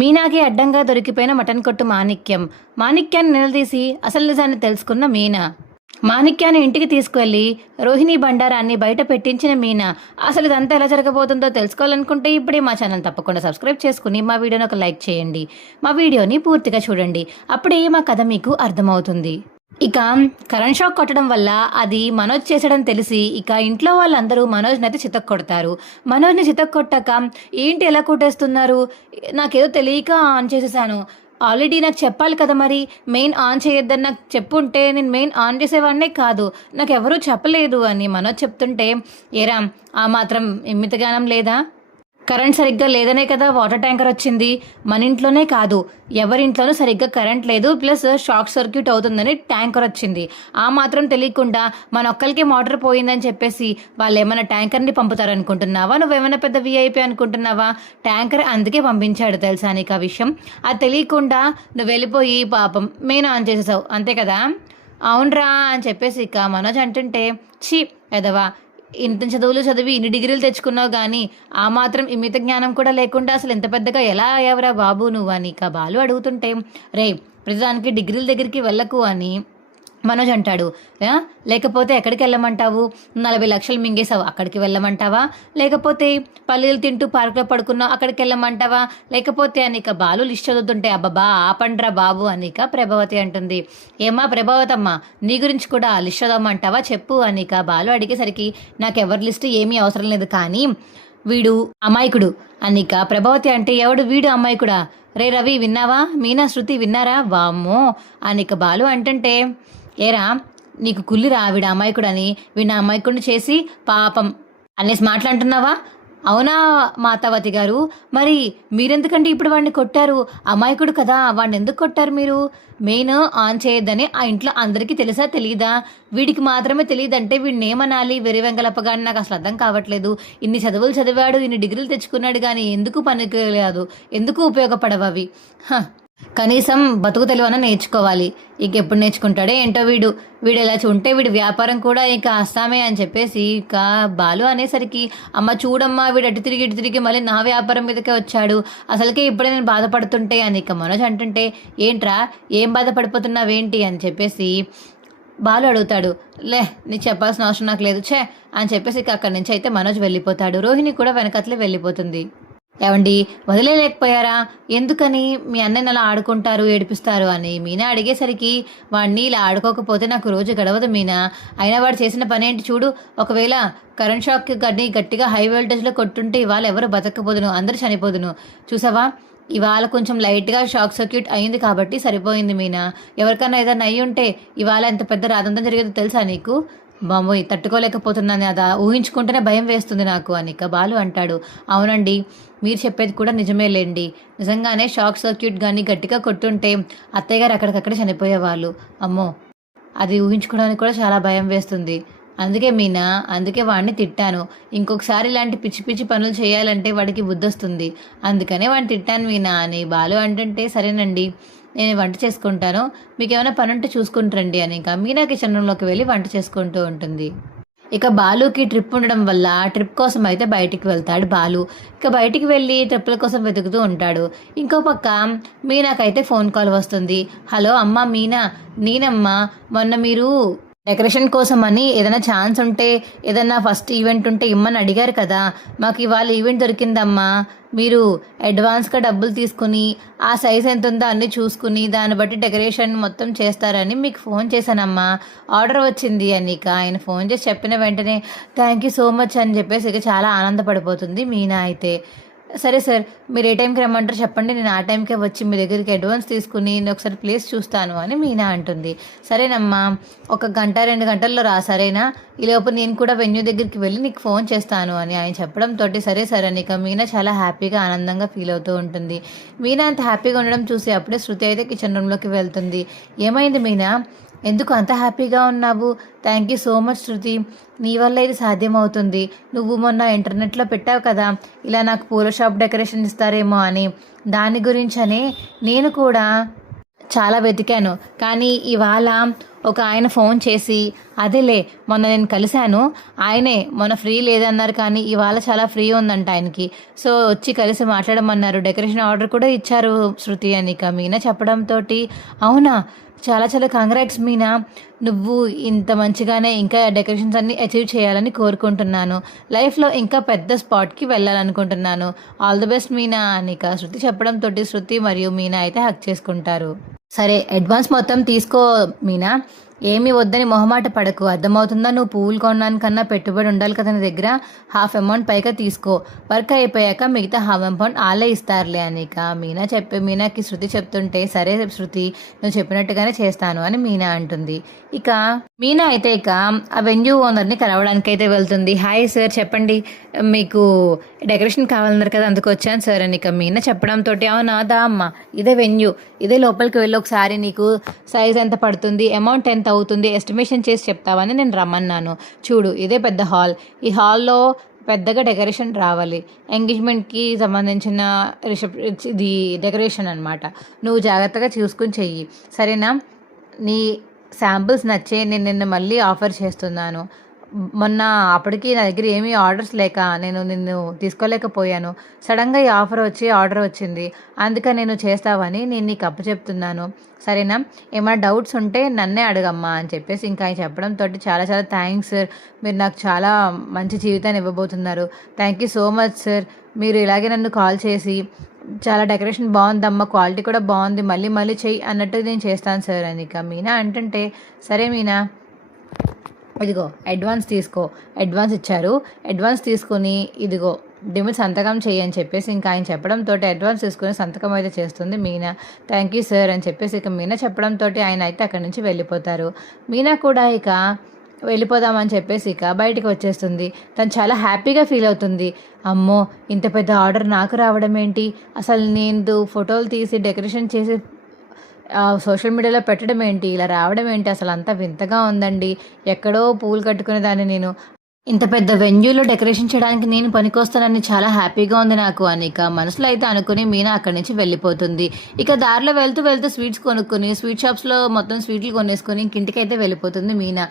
మీనాకి అడ్డంగా దొరికిపోయిన మటన్ కొట్టు మాణిక్యం. మాణిక్యాన్ని నిలదీసి అసలు నిజాన్ని తెలుసుకున్న మీనా. మాణిక్యాన్ని ఇంటికి తీసుకువెళ్ళి రోహిణి బండారాన్ని బయట పెట్టించిన మీనా. అసలు ఇదంతా ఎలా జరగబోతుందో తెలుసుకోవాలనుకుంటే ఇప్పుడే మా ఛానల్ తప్పకుండా సబ్స్క్రైబ్ చేసుకుని మా వీడియోని ఒక లైక్ చేయండి. మా వీడియోని పూర్తిగా చూడండి. అప్పుడే మా కథ మీకు అర్థమవుతుంది. ఇక కరెంట్ షాక్ కొట్టడం వల్ల అది మనోజ్ చేసడం తెలిసి ఇక ఇంట్లో వాళ్ళందరూ మనోజ్ని అయితే చితక్కొడతారు. మనోజ్ని చితక్కొట్టాక ఏంటి ఎలా కొట్టేస్తున్నారు, నాకేదో తెలియక ఆన్ చేసేసాను. ఆల్రెడీ నాకు చెప్పాలి కదా, మరి మెయిన్ ఆన్ చేయొద్దని నాకు చెప్పుంటే నేను మెయిన్ ఆన్ చేసేవాడినే కాదు, నాకు ఎవరూ చెప్పలేదు అని మనోజ్ చెప్తుంటే, ఏరా ఆ మాత్రం ఇమ్మితగానం లేదా? కరెంట్ సరిగ్గా లేదనే కదా వాటర్ ట్యాంకర్ వచ్చింది. మన ఇంట్లోనే కాదు ఎవరింట్లోనూ సరిగ్గా కరెంట్ లేదు, ప్లస్ షాక్ సర్క్యూట్ అవుతుందని ట్యాంకర్ వచ్చింది. ఆ మాత్రం తెలియకుండా మన ఒక్కరికి మోటార్ పోయిందని చెప్పేసి వాళ్ళు ఏమైనా ట్యాంకర్ని పంపుతారనుకుంటున్నావా? నువ్వేమైనా పెద్ద విఐపి అనుకుంటున్నావా? ట్యాంకర్ అందుకే పంపించాడు తెలుసా నీకు ఆ విషయం? అది తెలియకుండా నువ్వు వెళ్ళిపోయి పాపం మెయిన్ ఆన్ చేసేసావు అంతే కదా. అవునరా అని చెప్పేసి ఇక మనోజ్ అంటుంటే, ఛీ ఎదవా, ఇంత చదువులు చదివి ఇన్ని డిగ్రీలు తెచ్చుకున్నావు కానీ ఆ మాత్రం ఇమిత జ్ఞానం కూడా లేకుండా అసలు ఎంత పెద్దగా ఎలా అయ్యావురా బాబు నువ్వు అని ఇక బాలు అడుగుతుంటే, రే ప్రతిదానికి డిగ్రీల దగ్గరికి వెళ్ళకు అని మనోజ్ అంటాడు. లేకపోతే ఎక్కడికి వెళ్ళమంటావు? 40 లక్షలు మింగేసావు అక్కడికి వెళ్ళమంటావా? లేకపోతే పల్లీలు తింటూ పార్కులో పడుకున్నావు అక్కడికి వెళ్ళమంటావా? లేకపోతే అనిక బాలు లిస్ట్ చదువుతుంటే, అబ్బబ్బా ఆపండ్రా బాబు అనిక ప్రభావతి అంటుంది. ఏమా ప్రభావతమ్మ, నీ గురించి కూడా లిస్ట్ చదవమంటావా చెప్పు అనిక బాలు అడిగేసరికి, నాకెవరి లిస్ట్ ఏమీ అవసరం లేదు కానీ వీడు అమాయకుడు అనిక ప్రభావతి అంటే, ఎవడు వీడు అమాయకుడా? రే రవి విన్నావా? మీనా శృతి విన్నారా? వామ్మో అనిక బాలు అంటుంటే, ఏరా నీకు కుల్లిరా వీడు అమాయకుడని, వీడిని అమాయకుడిని చేసి పాపం అనేసి మాట్లాడుతున్నావా? అవునా మాతావతి గారు, మరి మీరెందుకంటే ఇప్పుడు వాడిని కొట్టారు? అమాయకుడు కదా, వాడిని ఎందుకు కొట్టారు మీరు? మెయిన్ ఆన్ చేయొద్దని ఆ ఇంట్లో అందరికీ తెలుసా తెలీదా? వీడికి మాత్రమే తెలియదంటే వీడిని ఏమనాలి? వెర్రి వెంగలప్పగాని నాకు అసలు అర్థం కావట్లేదు. ఇన్ని చదువులు చదివాడు, ఇన్ని డిగ్రీలు తెచ్చుకున్నాడు కానీ ఎందుకు పనికిరాదు, ఎందుకు ఉపయోగపడవు అవి? కనీసం బతుకు తెలివన నేర్చుకోవాలి. ఇక ఎప్పుడు నేర్చుకుంటాడో ఏంటో వీడు ఇలా ఉంటే వీడి వ్యాపారం కూడా ఇక అస్సామే అని చెప్పేసి ఇక బాలు అనేసరికి, అమ్మ చూడమ్మా వీడు అటు తిరిగి మళ్ళీ నా వ్యాపారం మీదకే వచ్చాడు, అసలుకే ఇప్పుడే నేను బాధపడుతుంటే అని ఇక మనోజ్ అంటుంటే, ఏంట్రా ఏం బాధపడిపోతున్నావేంటి అని చెప్పేసి బాలు అడుగుతాడు. లే నీకు చెప్పాల్సిన అవసరం నాకు లేదు ఛే అని చెప్పేసి ఇక అక్కడి నుంచి అయితే మనోజ్ వెళ్ళిపోతాడు. రోహిణి కూడా వెనకట్లే వెళ్ళిపోతుంది. ఏమండి వదిలేలేకపోయారా? ఎందుకని మీ అన్నయ్యని అలా ఆడుకుంటారు ఏడిపిస్తారు అని మీనా అడిగేసరికి, వాడిని ఇలా ఆడుకోకపోతే నాకు రోజు గడవదు మీనా, అయినా వాడు చేసిన పని ఏంటి చూడు, ఒకవేళ కరెంట్ షాక్ గట్టిగా హై వోల్టేజ్లో కొట్టుంటే ఇవాళ ఎవరు బతకపోదును, అందరూ చనిపోదును. చూసావా ఇవాళ కొంచెం లైట్గా షాక్ సర్క్యూట్ అయింది కాబట్టి సరిపోయింది మీనా, ఎవరికైనా ఏదైనా అయ్యి ఉంటే ఇవాళ ఎంత పెద్ద రాదంతం జరిగేదో తెలుసా నీకు? బామ్మోయ్ తట్టుకోలేకపోతున్నాను, అదా ఊహించుకుంటేనే భయం వేస్తుంది నాకు అని ఇక బాలు అంటాడు. అవునండి మీరు చెప్పేది కూడా నిజమేలేండి, నిజంగానే షాక్ సర్క్యూట్ కానీ గట్టిగా కొట్టుంటే అత్తయ్య గారు అక్కడికక్కడే చనిపోయేవాళ్ళు. అమ్మో అది ఊహించుకోవడానికి కూడా చాలా భయం వేస్తుంది. అందుకే మీనా, అందుకే వాడిని తిట్టాను. ఇంకొకసారి ఇలాంటి పిచ్చి పిచ్చి పనులు చేయాలంటే వాడికి బుద్ధొస్తుంది, అందుకనే వాడిని తిట్టాను మీనా అని బాలు అంటుంటే, సరేనండి నేను వంట చేసుకుంటాను, మీకు ఏమైనా పని ఉంటే చూసుకుంటారండి అని ఇక మీనా కిచెన్ రూమ్లోకి వెళ్ళి వంట చేసుకుంటూ ఉంటుంది. ఇక బాలుకి ట్రిప్ ఉండడం వల్ల ట్రిప్ కోసం అయితే బయటికి వెళ్తాడు బాలు. ఇక బయటికి వెళ్ళి ట్రిప్పుల కోసం వెతుకుతూ ఉంటాడు. ఇంకో పక్క మీనాకైతే ఫోన్ కాల్ వస్తుంది. హలో అమ్మ మీనా, నేనమ్మా, మొన్న మీరు డెకరేషన్ కోసం అని ఏదైనా ఛాన్స్ ఉంటే ఏదైనా ఫస్ట్ ఈవెంట్ ఉంటే ఇమ్మని అడిగారు కదా, మాకు ఇవాళ ఈవెంట్ దొరికిందమ్మా, మీరు అడ్వాన్స్గా డబ్బులు తీసుకుని ఆ సైజ్ ఎంత ఉందో అన్నీ చూసుకుని దాన్ని బట్టి డెకరేషన్ మొత్తం చేస్తారని మీకు ఫోన్ చేశానమ్మా, ఆర్డర్ వచ్చింది అని ఇక ఆయన ఫోన్ చేసి చెప్పిన వెంటనే థ్యాంక్ యూ సో మచ్ అని చెప్పేసి ఇక చాలా ఆనందపడిపోతుంది మీనా అయితే. సరే సార్ మీరు ఏ టైంకి రమ్మంటారు చెప్పండి, నేను ఆ టైంకే వచ్చి మీ దగ్గరికి అడ్వాన్స్ తీసుకుని నేను ఒకసారి ప్లేస్ చూస్తాను అని మీనా అంటుంది. సరేనమ్మా 1 గంట 2 గంటల్లో రా సరేనా, ఈలోపు నేను కూడా వెన్యూ దగ్గరికి వెళ్ళి నీకు ఫోన్ చేస్తాను అని ఆయన చెప్పడంతో సరే సరే అని ఇక మీనా చాలా హ్యాపీగా ఆనందంగా ఫీల్ అవుతూ ఉంటుంది. మీనా అంత హ్యాపీగా ఉండడం చూసి అప్పుడే శృతి అయితే కిచెన్ రూమ్లోకి వెళ్తుంది. ఏమైంది మీనా, ఎందుకు అంత హ్యాపీగా ఉన్నావు? థ్యాంక్ యూ సో మచ్ శృతి, నీ వల్ల ఇది సాధ్యమవుతుంది. నువ్వు మొన్న ఇంటర్నెట్లో పెట్టావు కదా ఇలా నాకు పూల షాప్ డెకరేషన్ ఇస్తారేమో అని, దాని గురించనే నేను కూడా చాలా వెతికాను కానీ ఇవాళ ఒక ఆయన ఫోన్ చేసి, అదేలే మొన్న నేను కలిశాను, ఆయనే మొన్న ఫ్రీ లేదన్నారు కానీ ఇవాళ చాలా ఫ్రీ ఉందంట ఆయనకి, సో వచ్చి కలిసి మాట్లాడమన్నారు, డెకరేషన్ ఆర్డర్ కూడా ఇచ్చారు శృతి అని ఇక మీనా చెప్పడంతో, అవునా, చాలా చాలా కంగ్రాట్స్ మీనా, నువ్వు ఇంత మంచిగానే ఇంకా డెకరేషన్స్ అన్నీ అచీవ్ చేయాలని కోరుకుంటున్నాను, లైఫ్లో ఇంకా పెద్ద స్పాట్కి వెళ్ళాలనుకుంటున్నాను, ఆల్ ది బెస్ట్ మీనా అని ఇక శృతి చెప్పడంతో శృతి మరియు మీనా అయితే హక్ చేసుకుంటారు. సరే అడ్వాన్స్ మొత్తం తీసుకో మీనా, ఏమీ వద్దని మొహమాట పడకు, అర్థమవుతుందా, నువ్వు పువ్వులు కొనడానికి కన్నా పెట్టుబడి ఉండాలి కదా నీ దగ్గర, హాఫ్ అమౌంట్ పైగా తీసుకో, వర్క్ అయిపోయాక మిగతా హాఫ్ అమౌంట్ వాళ్ళే ఇస్తారులే అని ఇక మీనాకి శృతి చెప్తుంటే, సరే శృతి నువ్వు చెప్పినట్టుగానే చేస్తాను అని మీనా అంటుంది. ఇక మీనా అయితే ఇక ఆ వెన్యూ ఓనర్ని కలవడానికి అయితే వెళ్తుంది. హాయ్ సార్, చెప్పండి, మీకు డెకరేషన్ కావాలన్నారు కదా అందుకు వచ్చాను సార్ అని ఇక మీనా చెప్పడంతో, అవునా దా అమ్మ, ఇదే వెన్యూ, ఇదే లోపలికి వెళ్ళి ఒకసారి నీకు సైజ్ ఎంత పడుతుంది, అమౌంట్ ఎంత అవుతుంది ఎస్టిమేషన్ చేసి చెప్తావని నేను రమ్మన్నాను, చూడు ఇదే పెద్ద హాల్, ఈ హాల్లో పెద్దగా డెకరేషన్ రావాలి, ఎంగేజ్మెంట్కి సంబంధించిన ఇది డెకరేషన్ అనమాట, నువ్వు జాగ్రత్తగా చూసుకుని చెయ్యి సరేనా, నీ శాంపిల్స్ నచ్చే నేను నిన్ను మళ్ళీ ఆఫర్ చేస్తున్నాను, మొన్న అప్పటికి నా దగ్గర ఏమీ ఆర్డర్స్ లేక నేను నిన్ను తీసుకోలేకపోయాను, సడన్గా ఈ ఆర్డర్ వచ్చింది, అందుకని నేను చేస్తావని నేను నీకు చెప్తున్నాను సరేనా, ఏమైనా డౌట్స్ ఉంటే నన్నే అడగమ్మా అని చెప్పేసి ఇంకా ఆయన చెప్పడంతో, చాలా చాలా థ్యాంక్స్ సార్, మీరు నాకు చాలా మంచి జీవితాన్ని ఇవ్వబోతున్నారు, thank you so much sir, మీరు ఇలాగే నన్ను కాల్ చేసి చాలా డెకరేషన్ బాగుందమ్మా, క్వాలిటీ కూడా బాగుంది, మళ్ళీ మళ్ళీ చెయ్యి అన్నట్టు నేను చేస్తాను సార్ అని ఇక మీనా అంటుంటే, సరే మీనా ఇదిగో అడ్వాన్స్ తీసుకో, అడ్వాన్స్ ఇచ్చారు, అడ్వాన్స్ తీసుకుని ఇదిగో డిమిట్ సంతకం చెయ్యి అని చెప్పేసి ఇంకా ఆయన చెప్పడంతో అడ్వాన్స్ తీసుకుని సంతకం అయితే చేస్తుంది మీనా. థ్యాంక్ యూ సార్ అని చెప్పేసి ఇక మీనా చెప్పడంతో ఆయన అయితే అక్కడి నుంచి వెళ్ళిపోతారు. మీనా కూడా ఇక వెళ్ళిపోదామని చెప్పేసి ఇక బయటికి వచ్చేస్తుంది. తను చాలా హ్యాపీగా ఫీల్ అవుతుంది. అమ్మో, ఇంత పెద్ద ఆర్డర్ నాకు రావడం ఏంటి, అసలు నేను ఫోటోలు తీసి డెకరేషన్ చేసి సోషల్ మీడియాలో పెట్టడం ఏంటి, ఇలా రావడం ఏంటి, అసలు అంతా వింతగా ఉందండి, ఎక్కడో పూలు కట్టుకునే దాన్ని నేను ఇంత పెద్ద వెన్యూలో డెకరేషన్ చేయడానికి నేను పనికొస్తానని చాలా హ్యాపీగా ఉంది నాకు అని ఇక మనసులో అయితే అనుకుని మీనా అక్కడి నుంచి వెళ్ళిపోతుంది. ఇక దారిలో వెళ్తూ వెళ్తూ స్వీట్స్ కొనుక్కొని స్వీట్ షాప్స్లో మొత్తం స్వీట్లు కొనేసుకొని ఇంకింటికి అయితే వెళ్ళిపోతుంది మీనా.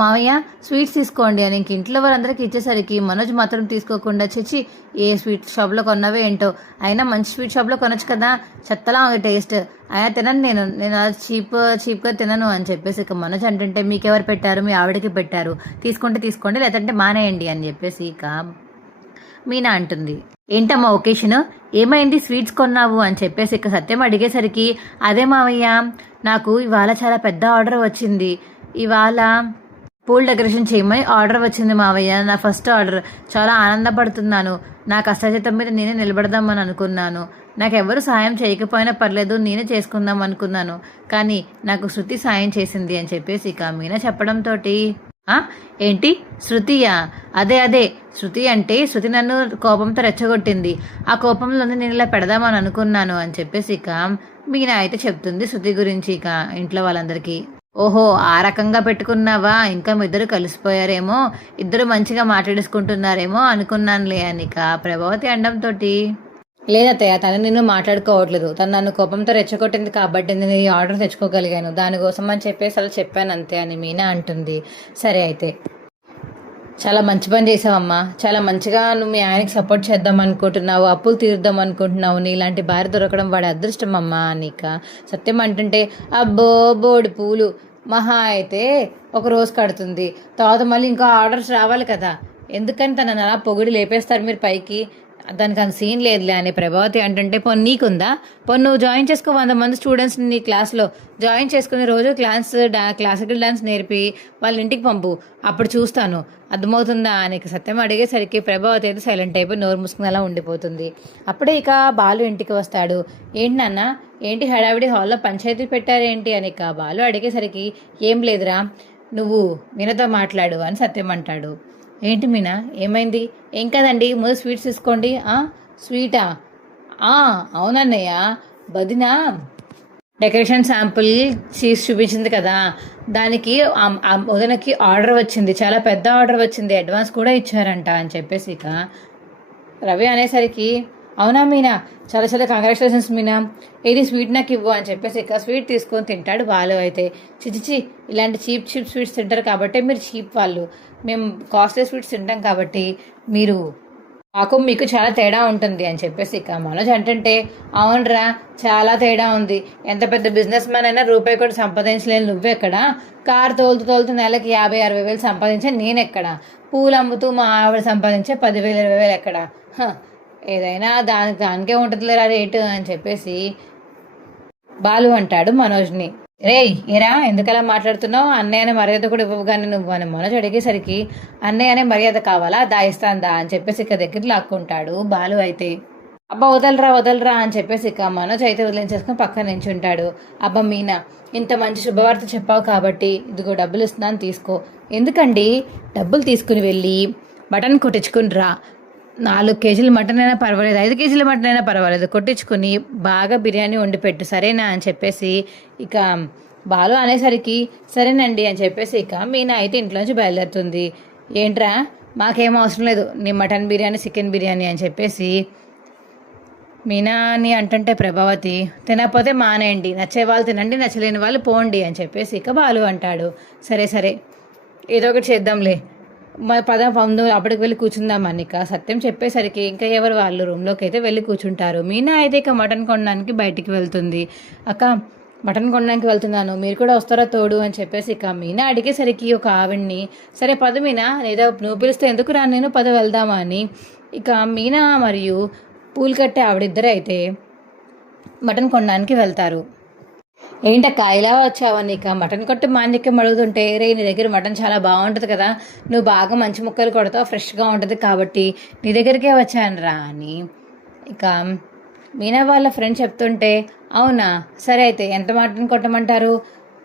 మామయ్య స్వీట్స్ తీసుకోండి అని ఇంక ఇంట్లో వారందరికీ ఇచ్చేసరికి మనోజ్ మాత్రం తీసుకోకుండా, చచ్చి ఏ స్వీట్ షాప్లో కొన్నావే ఏంటో, అయినా మంచి స్వీట్ షాప్లో కొనొచ్చు కదా, చెత్తలా ఉంది టేస్ట్, అయినా తినను నేను అలా చీప్గా తినను అని చెప్పేసి ఇక మనోజ్ అంటుంటే, మీకెవరు పెట్టారు, మీ ఆవిడకి పెట్టారు, తీసుకుంటే తీసుకోండి లేదంటే మానేయండి అని చెప్పేసి ఇక మీనా అంటుంది. ఏంటమ్మా ఒకేషన్, ఏమైంది స్వీట్స్ కొన్నావు అని చెప్పేసి ఇక సత్యం అడిగేసరికి, అదే మావయ్య, నాకు ఇవాళ చాలా పెద్ద ఆర్డర్ వచ్చింది, ఇవాళ పూల్ డెకరేషన్ చేయమని ఆర్డర్ వచ్చింది మావయ్య, నా ఫస్ట్ ఆర్డర్, చాలా ఆనందపడుతున్నాను, నా కష్టజీతం మీద నేనే నిలబడదామని అనుకున్నాను, నాకెవరు సాయం చేయకపోయినా పర్లేదు నేనే చేసుకుందాం అనుకున్నాను, కానీ నాకు శృతి సాయం చేసింది అని చెప్పేసి ఇక మీనా చెప్పడంతో, ఏంటి శృతియా, అదే శృతి అంటే శృతి నన్ను కోపంతో రెచ్చగొట్టింది, ఆ కోపంలోనే నేను ఇలా పెడదామని అనుకున్నాను అని చెప్పేసి ఇక మీనా అయితే చెప్తుంది శృతి గురించి ఇక ఇంట్లో వాళ్ళందరికీ. ఓహో, ఆ రకంగా పెట్టుకున్నావా, ఇంకా మీ ఇద్దరు కలిసిపోయారేమో, ఇద్దరు మంచిగా మాట్లాడేసుకుంటున్నారేమో అనుకున్నానులే అని ఇక ప్రభావతి అనడంతో, లేదత్తయ్య, తను నిన్ను మాట్లాడుకోవట్లేదు, తను నన్ను కోపంతో రెచ్చగొట్టింది కాబట్టి నేను ఈ ఆర్డర్ తెచ్చుకోగలిగాను, దానికోసం అని చెప్పేసి అలా చెప్పాను అంతే అని మీనా అంటుంది. సరే అయితే చాలా మంచి పని చేసావమ్మా, చాలా మంచిగా నువ్వు మీ ఆయనకి సపోర్ట్ చేద్దాం అనుకుంటున్నావు, అప్పులు తీరుద్దాం అనుకుంటున్నావు, నీలాంటి భార్య దొరకడం వాడి అదృష్టం అమ్మా నీక. సత్యం అంటుంటే, అబ్బో బోడి పూలు మహా అయితే ఒక రోజు కడుతుంది, తర్వాత మళ్ళీ ఇంకా ఆర్డర్స్ రావాలి కదా, ఎందుకని తనని అలా పొగిడి లేపేస్తారు మీరు పైకి, దానికి అంత సీన్ లేదులే అని ప్రభావతి అంటుంటే, పొన్ను నీకుందా, పొన్ను నువ్వు జాయిన్ చేసుకో 100 మంది స్టూడెంట్స్ని నీ క్లాస్లో జాయిన్ చేసుకుని రోజు క్లాసికల్ డాన్స్ నేర్పి వాళ్ళ ఇంటికి పంపు, అప్పుడు చూస్తాను, అర్థమవుతుందా అని సత్యం అడిగేసరికి ప్రభావతి అయితే సైలెంట్ అయిపోయి నోరు మూసుకుని అలా ఉండిపోతుంది. అప్పుడే ఇక బాలు ఇంటికి వస్తాడు. ఏంటి నాన్న, ఏంటి హడావిడి హాల్లో పంచాయతీ పెట్టారేంటి అని ఇక బాలు అడిగేసరికి, ఏం లేదురా, నువ్వు మీనాతో మాట్లాడు అని సత్యం అంటాడు. ఏంటి మీనా, ఏమైంది, ఏం కదండి, ముందు స్వీట్స్ తీసుకోండి. స్వీటా, అవునన్నయ్య, వదిన డెకరేషన్ శాంపుల్ చేసి చూపించింది కదా, దానికి వదినకి ఆర్డర్ వచ్చింది, చాలా పెద్ద ఆర్డర్ వచ్చింది, అడ్వాన్స్ కూడా ఇచ్చారంట అని చెప్పేసి ఇక రవి అనేసరికి, అవునా మీనా, చాలా చాలా కంగ్రాచులేషన్స్ మీనా, ఏది స్వీట్ నాకు ఇవ్వు అని చెప్పేసి ఇక స్వీట్ తీసుకొని తింటాడు బాలు అయితే. చిచిచి, ఇలాంటి చీప్ చీప్ స్వీట్స్ తింటారు కాబట్టి మీరు చీప్ వాళ్ళు, మేము కాస్ట్లీ స్వీట్స్ తింటాం కాబట్టి మీరు, మాకు మీకు చాలా తేడా ఉంటుంది అని చెప్పేసి ఇక మనోజ్ అంటుంటే, అవునరా చాలా తేడా ఉంది, ఎంత పెద్ద బిజినెస్ మ్యాన్ అయినా రూపాయి కూడా సంపాదించలేని నువ్వెక్కడ, కారు తోలుతూ తోలుతూ నెలకి 50-60 వేలు సంపాదించే నేనెక్కడ, పూలు అమ్ముతూ మా ఆవిడ సంపాదించే 10,000-20,000 ఎక్కడ, ఏదైనా దానికే ఉంటుందిలేరా రేటు అని చెప్పేసి బాలు అంటాడు మనోజ్ని. రేయ్ ఏరా ఎందుకలా మాట్లాడుతున్నావు, అన్నయ్య అనే మర్యాద కూడా ఇవ్వవు కానీ నువ్వు అని మనోజ్ అడిగేసరికి, అన్నయ్య అనే మర్యాద కావాలా, దాయిస్తాందా అని చెప్పేసి ఇక దగ్గర లాక్కుంటాడు బాలు అయితే. అబ్బా వదలరా వదలరా అని చెప్పేసి ఇక మనోజ్ అయితే వదిలించేసుకుని పక్కన నించుంటాడు. అబ్బా మీనా, ఇంత మంచి శుభవార్త చెప్పావు కాబట్టి ఇదిగో డబ్బులు ఇస్తున్నాను తీసుకో. ఎందుకండి, డబ్బులు తీసుకుని వెళ్ళి మటన్ కొట్టించుకుని రా, 4 కేజీల మటన్ అయినా పర్వాలేదు, 5 కేజీల మటన్ అయినా పర్వాలేదు, కొట్టించుకుని బాగా బిర్యానీ వండి పెట్టు సరేనా అని చెప్పేసి ఇక బాలు అనేసరికి సరేనండి అని చెప్పేసి ఇక మీనా అయితే ఇంట్లోంచి బయలుదేరుతుంది. ఏంట్రా, మాకేం అవసరం లేదు నీ మటన్ బిర్యానీ చికెన్ బిర్యానీ అని చెప్పేసి మీనా అని అంటుంటే ప్రభావతి, తినకపోతే మానేయండి, నచ్చే వాళ్ళు తినండి, నచ్చలేని వాళ్ళు పోండి అని చెప్పేసి ఇక బాలు అంటాడు. సరే సరే ఏదో ఒకటి చేద్దాంలే, పద పందు అప్పటికి వెళ్ళి కూర్చుందాం అనిక సత్యం చెప్పేసరికి ఇంకా ఎవరు వాళ్ళు రూమ్లోకి అయితే వెళ్ళి కూర్చుంటారు. మీనా అయితే ఇక మటన్ కొనడానికి బయటికి వెళ్తుంది. అక్క మటన్ కొనడానికి వెళ్తున్నాను, మీరు కూడా వస్తారా తోడు అని చెప్పేసి ఇక మీనా అడిగేసరికి ఒక ఆవిడ్ని, సరే పద మీనా, లేదా నువ్వు పిలిస్తే ఎందుకు రా నేను, పద వెళ్దామా అని ఇక మీనా మరియు పూలు కట్టే ఆవిడిద్దరు అయితే మటన్ కొనడానికి వెళ్తారు. ఏంటక్క ఇలా వచ్చావని ఇక మటన్ కొట్టు మాన్యకం అడుగుతుంటే, రే నీ దగ్గర మటన్ చాలా బాగుంటుంది కదా, నువ్వు బాగా మంచి ముక్కలు కొడతావు, ఫ్రెష్గా ఉంటుంది కాబట్టి నీ దగ్గరికే వచ్చాను రా అని ఇక మీనా వాళ్ళ ఫ్రెండ్ చెప్తుంటే, అవునా సరే అయితే ఎంత మటన్ కొట్టమంటారు,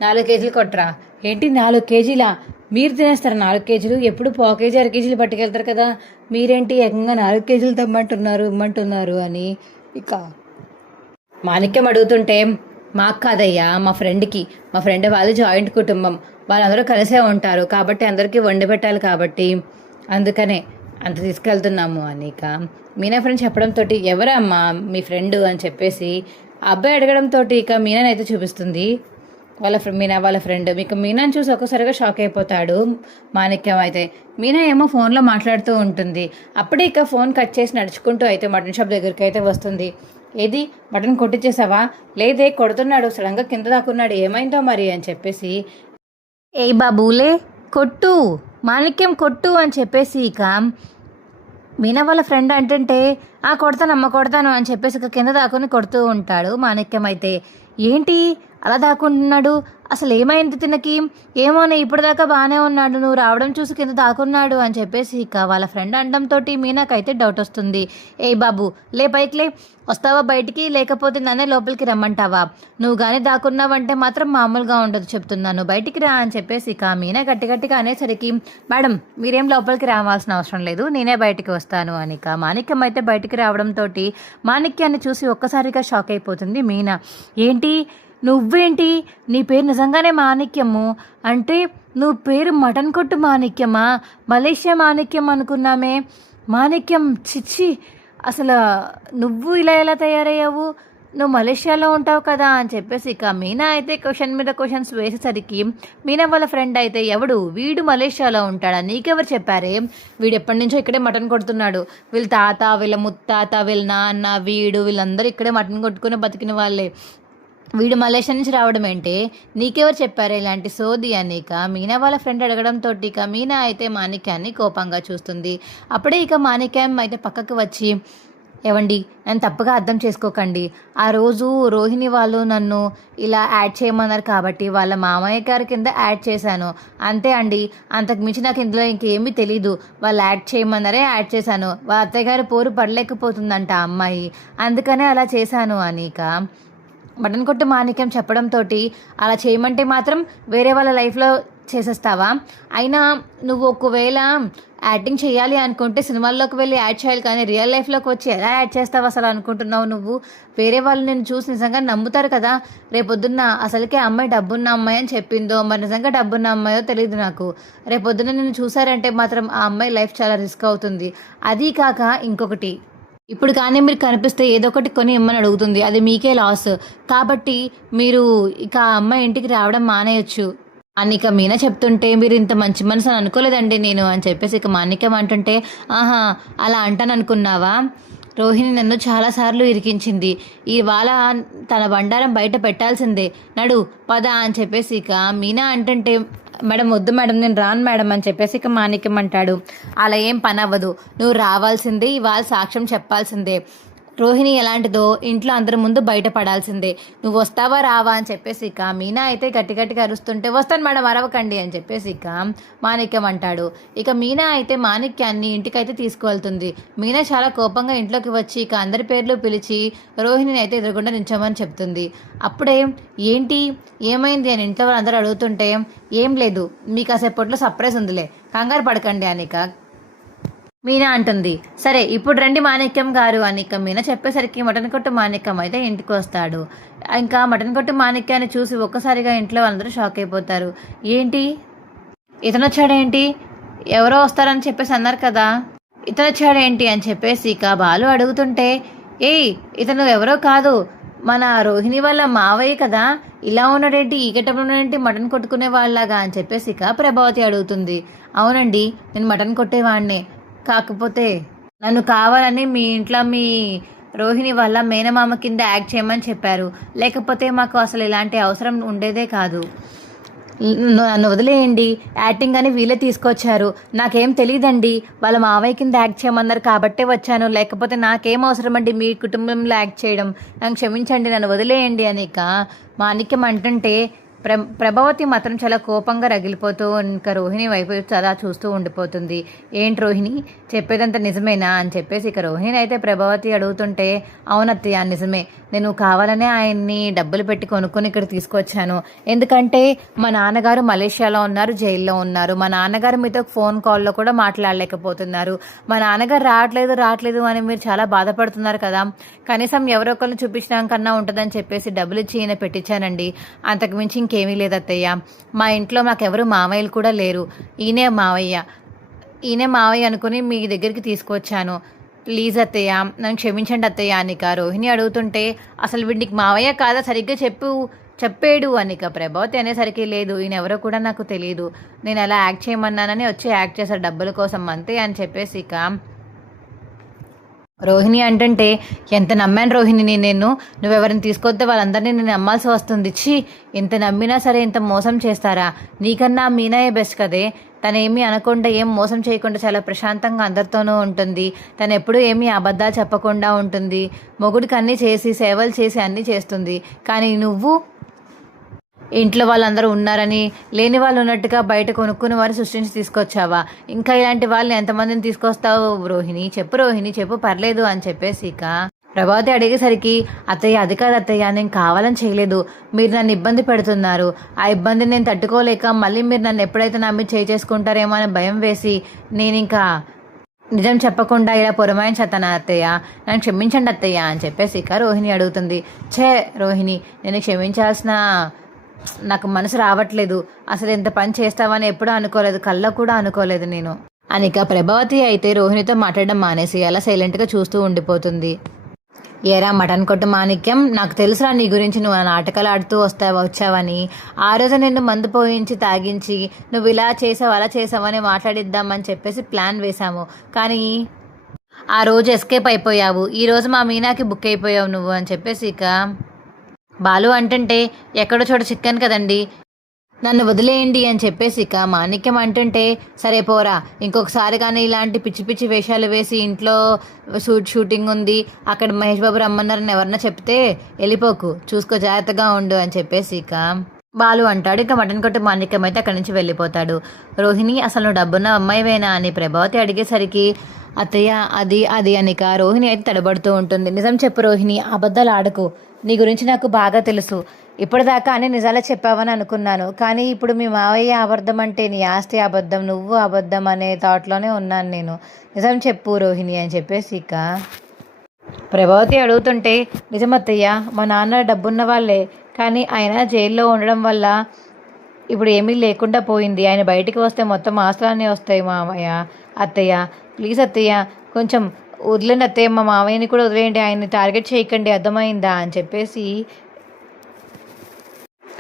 4 కేజీలు కొట్టరా. ఏంటి 4 కేజీలా, మీరు తినేస్తారు 4 కేజీలు, ఎప్పుడు 1/4 కేజీ 1/2 కేజీలు పట్టుకెళ్తారు కదా, మీరేంటి ఏకంగా 4 కేజీలు ఇమ్మంటున్నారు అని ఇక మాణిక్యం అడుగుతుంటే, మాకు కాదయ్యా మా ఫ్రెండ్ వాళ్ళు జాయింట్ కుటుంబం, వాళ్ళందరూ కలిసే ఉంటారు కాబట్టి అందరికీ వండి పెట్టాలి కాబట్టి అందుకనే అంత తీసుకెళ్తున్నాము అని ఇక మీనా ఫ్రెండ్ చెప్పడంతో, ఎవరమ్మా మీ ఫ్రెండ్ అని చెప్పేసి అబ్బాయి అడగడంతో ఇక మీనానైతే చూపిస్తుంది మీనా వాళ్ళ ఫ్రెండ్. మీకు మీనాని చూసి ఒక్కసారిగా షాక్ అయిపోతాడు మాణిక్యం అయితే. మీనా ఏమో ఫోన్లో మాట్లాడుతూ ఉంటుంది. అప్పుడే ఇక ఫోన్ కట్ చేసి నడుచుకుంటూ అయితే మటన్ షాప్ దగ్గరికి అయితే వస్తుంది. ఏది మటన్ కొట్టించేసావా, లేదే కొడుతున్నాడు, సడన్గా కింద దాక్కున్నాడు, ఏమైందో మరి అని చెప్పేసి, ఏ బాబులే కొట్టు మాణిక్యం కొట్టు అని చెప్పేసి ఇక మీనా వాళ్ళ ఫ్రెండ్ అంటుంటే, కొడతాను అని చెప్పేసి ఇక కింద దాక్కుని కొడుతూ ఉంటాడు మాణిక్యం అయితే. ఏంటి అలా దాక్కుంటున్నాడు, అసలు ఏమైంది తినకి, ఏమోనే ఇప్పటిదాకా బాగానే ఉన్నాడు, నువ్వు రావడం చూసి కింద దాక్కున్నాడు అని చెప్పేసి ఇక వాళ్ళ ఫ్రెండ్ అనడంతో మీనాకైతే డౌట్ వస్తుంది. ఏ బాబు లే పైకి లే, వస్తావా బయటికి, లేకపోతే నన్నే లోపలికి రమ్మంటావా, నువ్వు కానీ దాక్కున్నావంటే మాత్రం మామూలుగా ఉండదు చెప్తున్నాను, బయటికి రా అని చెప్పేసి ఇక మీనా గట్టిగా అనేసరికి, మేడం మీరేం లోపలికి రావాల్సిన అవసరం లేదు, నేనే బయటికి వస్తాను అని ఇక మాణిక్యం అయితే బయటికి రావడంతో మాణిక్యాన్ని చూసి ఒక్కసారిగా షాక్ అయిపోతుంది మీనా. ఏంటి నువ్వేంటి, నీ పేరు నిజంగానే మాణిక్యము అంటే నువ్వు పేరు మటన్ కొట్టు మాణిక్యమా, మలేషియా మాణిక్యం అనుకున్నామే, మాణిక్యం చిచ్చి, అసలు నువ్వు ఇలా ఎలా తయారయ్యావు, నువ్వు మలేషియాలో ఉంటావు కదా అని చెప్పేసి ఇక మీనా అయితే క్వశ్చన్ మీద క్వశ్చన్స్ వేసేసరికి మీనా వాళ్ళ ఫ్రెండ్ అయితే, ఎవడు వీడు మలేషియాలో ఉంటాడా, నీకెవరు చెప్పారే, వీడు ఎప్పటి నుంచో ఇక్కడే మటన్ కొడుతున్నాడు, వీళ్ళ తాత వీళ్ళ ముత్తాత వీళ్ళ నాన్న వీళ్ళందరూ ఇక్కడే మటన్ కొట్టుకుని బతికిన వాళ్ళే, వీడు మలేషియా నుంచి రావడం ఏంటి, నీకెవరు చెప్పారు ఇలాంటి సోది అని ఇక మీనా వాళ్ళ ఫ్రెండ్ అడగడంతో ఇక మీనా అయితే మాణిక్యాన్ని కోపంగా చూస్తుంది. అప్పుడే ఇక మాణిక్యం అయితే పక్కకు వచ్చి, ఏవండి నన్ను తప్పుగా అర్థం చేసుకోకండి, ఆ రోజు రోహిణి వాళ్ళు నన్ను ఇలా యాడ్ చేయమన్నారు కాబట్టి వాళ్ళ మామయ్య గారి కింద యాడ్ చేశాను అంతే అండి, అంతకు మించి నాకు ఇందులో ఇంకేమీ తెలీదు, వాళ్ళు యాడ్ చేయమన్నారే యాడ్ చేశాను, వాళ్ళ అత్తయ్య గారి పోరు పడలేకపోతుందంట అమ్మాయి, అందుకనే అలా చేశాను అని ఇక మటన్ కొట్టు మాణిక్యం చెప్పడంతో, అలా చేయమంటే మాత్రం వేరే వాళ్ళ లైఫ్లో చేసేస్తావా, అయినా నువ్వు ఒకవేళ యాక్టింగ్ చేయాలి అనుకుంటే సినిమాల్లోకి వెళ్ళి యాడ్ చేయాలి కానీ రియల్ లైఫ్లోకి వచ్చి ఎలా యాడ్ చేస్తావు అసలు అనుకుంటున్నావు నువ్వు, వేరే వాళ్ళు నేను చూసి నిజంగా నమ్ముతారు కదా, రేపొద్దున్న అసలుకే అమ్మాయి డబ్బున్న అమ్మాయి అని చెప్పిందో మరి నిజంగా డబ్బున్న అమ్మాయో తెలియదు నాకు, రేపొద్దున నిన్ను చూసారంటే మాత్రం ఆ అమ్మాయి లైఫ్ చాలా రిస్క్ అవుతుంది, అదీ కాక ఇంకొకటి ఇప్పుడు కానీ మీరు కనిపిస్తే ఏదో ఒకటి కొని ఇమ్మని అడుగుతుంది, అది మీకే లాస్. కాబట్టి మీరు ఇక ఆ అమ్మాయి ఇంటికి రావడం మానేయొచ్చు అని ఇక మీనా చెప్తుంటే, మీరు ఇంత మంచి మనసు అని అనుకోలేదండి నేను అని చెప్పేసి ఇక మాణిక్యం అంటుంటే, ఆహా అలా అంటాననుకున్నావా, రోహిణి నన్ను చాలాసార్లు ఇరికించింది, ఇవాళ తన బండారం బయట పెట్టాల్సిందే, నడు పద అని చెప్పేసి ఇక మీనా అంటుంటే, మేడం వద్దు మేడం నేను రాను మేడం అని చెప్పేసి ఇక మాణిక్యం అంటాడు, అలా ఏం పని అవ్వదు, నువ్వు రావాల్సిందే, ఇవాళ సాక్ష్యం చెప్పాల్సిందే, రోహిణి ఎలాంటిదో ఇంట్లో అందరి ముందు బయటపడాల్సిందే, నువ్వు వస్తావా రావా అని చెప్పేసి ఇక మీనా అయితే గట్టి గట్టిగా అరుస్తుంటే, వస్తాను మేడం అరవకండి అని చెప్పేసి ఇక మాణిక్యం అంటాడు. ఇక మీనా అయితే మాణిక్యాన్ని ఇంటికైతే తీసుకువెళ్తుంది. మీనా చాలా కోపంగా ఇంట్లోకి వచ్చి ఇక అందరి పేర్లు పిలిచి రోహిణిని అయితే ఎదురుగుండా నించోమని చెప్తుంది. అప్పుడే ఏంటి ఏమైంది అని ఇంట్లో వాళ్ళందరూ అడుగుతుంటే, ఏం లేదు మీకు కాసేపట్లో సర్ప్రైజ్ ఉందిలే, కంగారు పడకండి అని ఇక మీనా అంటుంది. సరే ఇప్పుడు రండి మాణిక్యం గారు అని ఇక మీనా చెప్పేసరికి మటన్ కొట్టు మాణిక్యం అయితే ఇంటికి వస్తాడు. ఇంకా మటన్ కొట్టు మాణిక్యాన్ని చూసి ఒక్కసారిగా ఇంట్లో వాళ్ళందరూ షాక్ అయిపోతారు. ఏంటి ఇతను వచ్చాడేంటి, ఎవరో వస్తారని చెప్పేసి అన్నారు కదా, ఇతను వచ్చాడేంటి అని చెప్పేసి ఇక బాలు అడుగుతుంటే, ఏయ్ ఇతను ఎవరో కాదు, మన రోహిణి వాళ్ళ మావయ్య కదా, ఇలా ఉన్నాడేంటి, ఈ గెటప్లో ఉన్నాడేంటి, మటన్ కొట్టుకునే వాళ్ళలాగా అని చెప్పేసి ఇక ప్రభావతి అడుగుతుంది. అవునండి నేను మటన్ కొట్టేవాడినే, కాకపోతే నన్ను కావాలని మీ ఇంట్లో మీ రోహిణి వల్ల మేనమామ కింద యాక్ట్ చేయమని చెప్పారు, లేకపోతే మాకు అసలు ఇలాంటి అవసరం ఉండేదే కాదు, నన్ను వదిలేయండి, యాక్టింగ్ అని వీళ్ళే తీసుకొచ్చారు, నాకేం తెలియదండి, వాళ్ళ మావయ్య కింద యాక్ట్ చేయమన్నారు కాబట్టే వచ్చాను, లేకపోతే నాకేం అవసరం అండి మీ కుటుంబంలో యాక్ట్ చేయడం, నన్ను క్షమించండి, నన్ను వదిలేయండి అని ఇక మాణిక్యం అంటుంటే, ప్రభావతి మాత్రం చాలా కోపంగా రగిలిపోతూ ఇంకా రోహిణి వైపు చాలా చూస్తూ ఉండిపోతుంది. ఏంటి రోహిణి చెప్పేదంతా నిజమేనా అని చెప్పేసి ఇక రోహిణి అయితే ప్రభావతి అడుగుతుంటే, అవునత్తయ్య నిజమే, నేను కావాలనే ఆయన్ని డబ్బులు పెట్టి కొనుక్కొని ఇక్కడ తీసుకొచ్చాను, ఎందుకంటే మా నాన్నగారు మలేషియాలో ఉన్నారు, జైల్లో ఉన్నారు, మా నాన్నగారు మీతో ఫోన్ కాల్లో కూడా మాట్లాడలేకపోతున్నారు, మా నాన్నగారు రావట్లేదు అని మీరు చాలా బాధపడుతున్నారు కదా, కనీసం ఎవరో ఒకరిని చూపించడం కన్నా ఉంటుందని చెప్పేసి డబ్బులు ఇచ్చి ఈయన పెట్టించానండి, అంతకుమించి ఇంకేమీ లేదు అత్తయ్య, మా ఇంట్లో మాకెవరు మావయ్యలు కూడా లేరు, ఈయనే మావయ్య అనుకుని మీ దగ్గరికి తీసుకొచ్చాను, ప్లీజ్ అత్తయ్య నన్ను క్షమించండి అత్తయ్య అనిక రోహిణి అడుగుతుంటే, అసలు వీడికి మావయ్య కాదా సరిగ్గా చెప్పాడు అనిక ప్రభావతి అనేసరికి, లేదు ఈయన ఎవరో కూడా నాకు తెలియదు, నేను అలా యాక్ట్ చేయమన్నానని వచ్చి యాక్ట్ చేశారు డబ్బుల కోసం అంతే అని చెప్పేసి ఇక రోహిణి అంటుంటే, ఎంత నమ్మాను రోహిణి నేను, నువ్వెవరిని తీసుకొస్తే వాళ్ళందరినీ నేను నమ్మాల్సి వస్తుంది, ఎంత నమ్మినా సరే ఇంత మోసం చేస్తారా, నీకన్నా మీనాయే బెస్ట్ కదే, తనేమీ అనకుండా ఏం మోసం చేయకుండా చాలా ప్రశాంతంగా అందరితోనూ ఉంటుంది, తను ఎప్పుడూ ఏమీ అబద్ధాలు చెప్పకుండా ఉంటుంది, మొగుడికి అన్నీ చేసి సేవలు చేసి అన్నీ చేస్తుంది, కానీ నువ్వు ఇంట్లో వాళ్ళందరూ ఉన్నారని లేని వాళ్ళు ఉన్నట్టుగా బయట కొనుక్కుని వారు సృష్టించి తీసుకొచ్చావా, ఇంకా ఇలాంటి వాళ్ళని ఎంతమందిని తీసుకొస్తావు రోహిణి, చెప్పు పర్లేదు అని చెప్పేసి ఇక ప్రభావతి అడిగేసరికి, అత్తయ్య అది కాదు అత్తయ్య, నేను కావాలని చేయలేదు, మీరు నన్ను ఇబ్బంది పెడుతున్నారు, ఆ ఇబ్బందిని నేను తట్టుకోలేక మళ్ళీ మీరు నన్ను ఎప్పుడైతే నమ్మి చేసుకుంటారేమో అని భయం వేసి నేను ఇంకా నిజం చెప్పకుండా ఇలా పురమాయించేస్తాను అత్తయ్య, నన్ను క్షమించండి అత్తయ్య అని చెప్పేసి ఇక రోహిణి అడుగుతుంది. రోహిణి నేను క్షమించాల్సిన నాకు మనసు రావట్లేదు, అసలు ఎంత పని చేస్తావని ఎప్పుడూ అనుకోలేదు, కళ్ళ కూడా అనుకోలేదు నేను అనిక ప్రభావతి అయితే రోహిణితో మాట్లాడడం మానేసి అలా సైలెంట్గా చూస్తూ ఉండిపోతుంది. ఏరా మటన్ కొట్టు మాణిక్యం, నాకు తెలుసురా నీ గురించి, నువ్వు నాటకాలు ఆడుతూ వచ్చావని, ఆ రోజు నిన్ను మందు పోయించి తాగించి నువ్వు ఇలా చేసావు అలా చేసావని మాట్లాడిద్దామని చెప్పేసి ప్లాన్ వేశాము, కానీ ఆ రోజు ఎస్కేప్ అయిపోయావు, ఈరోజు మా మీనాకి బుక్ అయిపోయావు నువ్వు అని చెప్పేసి ఇక బాలు అంటుంటే, ఎక్కడో చోట చిక్కాను కదండి, నన్ను వదిలేయండి అని చెప్పేసి ఇక మాణిక్యం అంటుంటే, సరే పోరా, ఇంకొకసారి కానీ ఇలాంటి పిచ్చి పిచ్చి వేషాలు వేసి ఇంట్లో షూటింగ్ ఉంది అక్కడ మహేష్ బాబు రమ్మన్నారని ఎవరన్నా చెప్తే వెళ్ళిపోకు, చూసుకో జాగ్రత్తగా ఉండు అని చెప్పేసి ఇక బాలు అంటాడు. ఇక మటన్ కొట్టు మాణిక్యం అయితే అక్కడి నుంచి వెళ్ళిపోతాడు. రోహిణి అసలు నువ్వు డబ్బున్న అమ్మాయివేనా అని ప్రభావతి అడిగేసరికి, అత్తయ్య అది అనిక రోహిణి అయితే తడబడుతూ ఉంటుంది. నిజం చెప్పు రోహిణి, అబద్ధాలు ఆడకు, నీ గురించి నాకు బాగా తెలుసు, ఇప్పటిదాకా అన్ని నిజాలే చెప్పావని అనుకున్నాను, కానీ ఇప్పుడు మీ మావయ్య అబద్ధం అంటే నీ ఆస్తి అబద్ధం, నువ్వు అబద్ధం అనే థాట్లోనే ఉన్నాను నేను, నిజం చెప్పు రోహిణి అని చెప్పేసి ఇక ప్రభావతి అడుగుతుంటే, నిజమత్తయ్య మా నాన్న డబ్బున్న వాళ్ళే, కానీ ఆయన జైల్లో ఉండడం వల్ల ఇప్పుడు ఏమీ లేకుండా పోయింది, ఆయన బయటికి వస్తే మొత్తం ఆస్తులన్నీ వస్తాయి మామయ్య, అత్తయ్య ప్లీజ్ అత్తయ్య కొంచెం వదిలేండి అత్తయ్య, మా మామయ్యని కూడా వదిలేయండి, ఆయన్ని టార్గెట్ చేయకండి, అర్థమైందా అని చెప్పేసి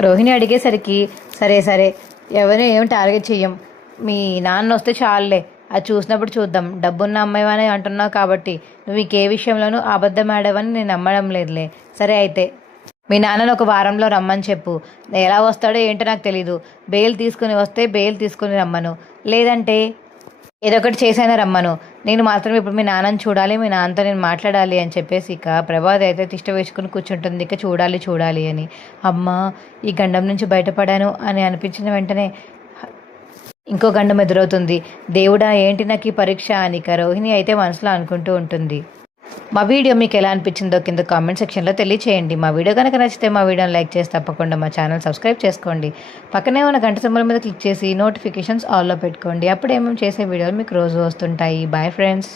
రోహిణి అడిగేసరికి, సరే సరే ఎవరిని ఏం టార్గెట్ చెయ్యం, మీ నాన్న వస్తే చాలులే, అది చూసినప్పుడు చూద్దాం, డబ్బున్న అమ్మాయివని అంటున్నావు కాబట్టి నువ్వు ఇంకే విషయంలోనూ అబద్ధం ఆడవని నేను నమ్మడం లేదులే. సరే అయితే మీ నాన్నని ఒక వారంలో రమ్మని చెప్పు. ఎలా వస్తాడో ఏంటో నాకు తెలీదు. బెయిల్ తీసుకుని వస్తే బెయిల్ తీసుకుని రమ్మను, లేదంటే ఏదో ఒకటి చేసైనా రమ్మను. నేను మాత్రం ఇప్పుడు మీ నాన్నని చూడాలి, మీ నాన్నతో నేను మాట్లాడాలి అని చెప్పేసి ఇక ప్రభాత్ అయితే తిష్ట వేసుకుని కూర్చుంటుంది. ఇక చూడాలి చూడాలి అని. అమ్మా, ఈ గండం నుంచి బయటపడాను అని అనిపించిన వెంటనే ఇంకో గండం ఎదురవుతుంది. దేవుడా, ఏంటి నాకు ఈ పరీక్ష అని ఇక రోహిణి అయితే మనసులో అనుకుంటూ ఉంటుంది. మా వీడియో మీకు ఎలా అనిపించిందో కింద కామెంట్ సెక్షన్లో తెలియచేయండి. మా వీడియో కనుక నచ్చితే మా వీడియోని లైక్ చేసి తప్పకుండా మా ఛానల్ సబ్స్క్రైబ్ చేసుకోండి. పక్కనే ఉన్న గంట సింబల్ మీద క్లిక్ చేసి నోటిఫికేషన్స్ ఆల్లో పెట్టుకోండి. అప్పుడు ఏమేమి చేసే వీడియోలు మీకు రోజు వస్తుంటాయి. Bye friends.